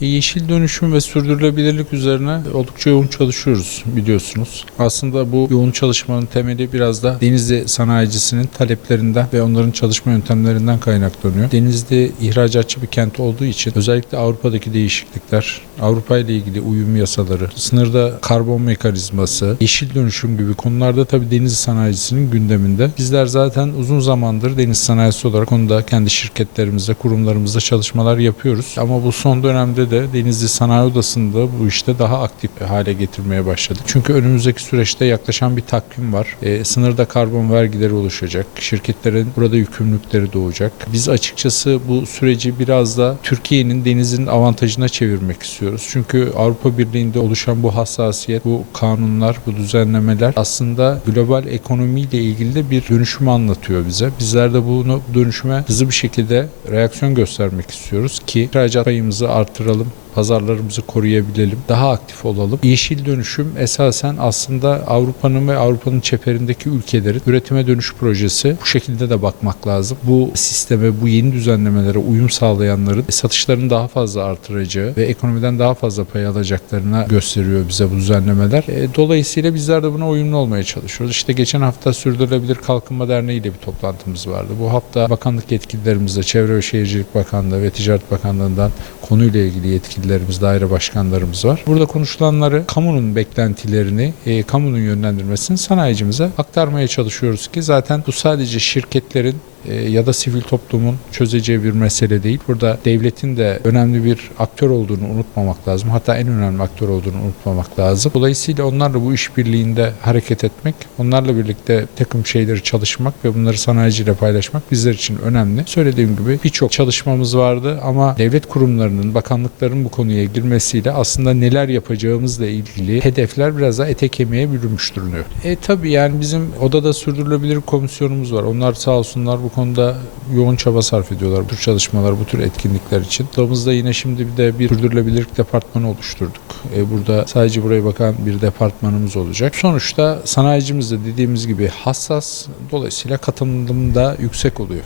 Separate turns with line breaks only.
E, Yeşil dönüşüm ve sürdürülebilirlik üzerine oldukça yoğun çalışıyoruz biliyorsunuz. Aslında bu yoğun çalışmanın temeli biraz da Denizli sanayicisinin taleplerinden ve onların çalışma yöntemlerinden kaynaklanıyor. Denizli ihracatçı bir kent olduğu için özellikle Avrupa'daki değişiklikler, Avrupa ile ilgili uyum yasaları, sınırda karbon mekanizması, yeşil dönüşüm gibi konularda tabii Denizli sanayicisinin gündeminde. Bizler zaten uzun zamandır deniz sanayisi olarak konuda kendi şirketlerimizde, kurumlarımızda çalışmalar yapıyoruz. Ama bu son dönemde de Denizli Sanayi Odası'nda bu işte daha aktif hale getirmeye başladık. Çünkü önümüzdeki süreçte yaklaşan bir takvim var. E, sınırda karbon vergileri oluşacak. Şirketlerin burada yükümlülükleri doğacak. Biz açıkçası bu süreci biraz da Türkiye'nin denizin avantajına çevirmek istiyoruz. Çünkü Avrupa Birliği'nde oluşan bu hassasiyet, bu kanunlar, bu düzenlemeler aslında global ekonomiyle ilgili de bir dönüşümü anlatıyor bize. Bizler de bunu bu dönüşüme hızlı bir şekilde reaksiyon göstermek istiyoruz ki ihracat payımızı artıralım, koyalım pazarlarımızı koruyabilelim, daha aktif olalım. Yeşil dönüşüm esasen aslında Avrupa'nın ve Avrupa'nın çeperindeki ülkelerin üretime dönüş projesi. Bu şekilde de bakmak lazım. Bu sisteme, bu yeni düzenlemelere uyum sağlayanların satışlarını daha fazla artıracağı ve ekonomiden daha fazla pay alacaklarına gösteriyor bize bu düzenlemeler. E, Dolayısıyla bizler de buna uyumlu olmaya çalışıyoruz. İşte geçen hafta Sürdürülebilir Kalkınma Derneği ile bir toplantımız vardı. Bu hafta bakanlık yetkililerimizle, Çevre ve Şehircilik Bakanlığı ve Ticaret Bakanlığı'ndan konuyla ilgili yetkililerimiz, daire başkanlarımız var. Burada konuşulanları, kamunun beklentilerini, e, kamunun yönlendirmesini sanayicimize aktarmaya çalışıyoruz ki zaten bu sadece şirketlerin ya da sivil toplumun çözeceği bir mesele değil. Burada devletin de önemli bir aktör olduğunu unutmamak lazım. Hatta en önemli aktör olduğunu unutmamak lazım. Dolayısıyla onlarla bu işbirliğinde hareket etmek, onlarla birlikte bir takım şeyleri çalışmak ve bunları sanayiciyle paylaşmak bizler için önemli. Söylediğim gibi birçok çalışmamız vardı ama devlet kurumlarının, bakanlıkların bu konuya girmesiyle aslında neler yapacağımızla ilgili hedefler biraz daha ete kemiğe bürünmüş duruyor. E tabii yani bizim odada sürdürülebilir komisyonumuz var. Onlar sağ olsunlar bu konuda yoğun çaba sarf ediyorlar bu tür çalışmalar, bu tür etkinlikler için. Odamızda yine şimdi bir de bir sürdürülebilirlik departmanı oluşturduk. E, burada sadece buraya bakan bir departmanımız olacak. Sonuçta sanayicimiz de dediğimiz gibi hassas, dolayısıyla katılım da yüksek oluyor.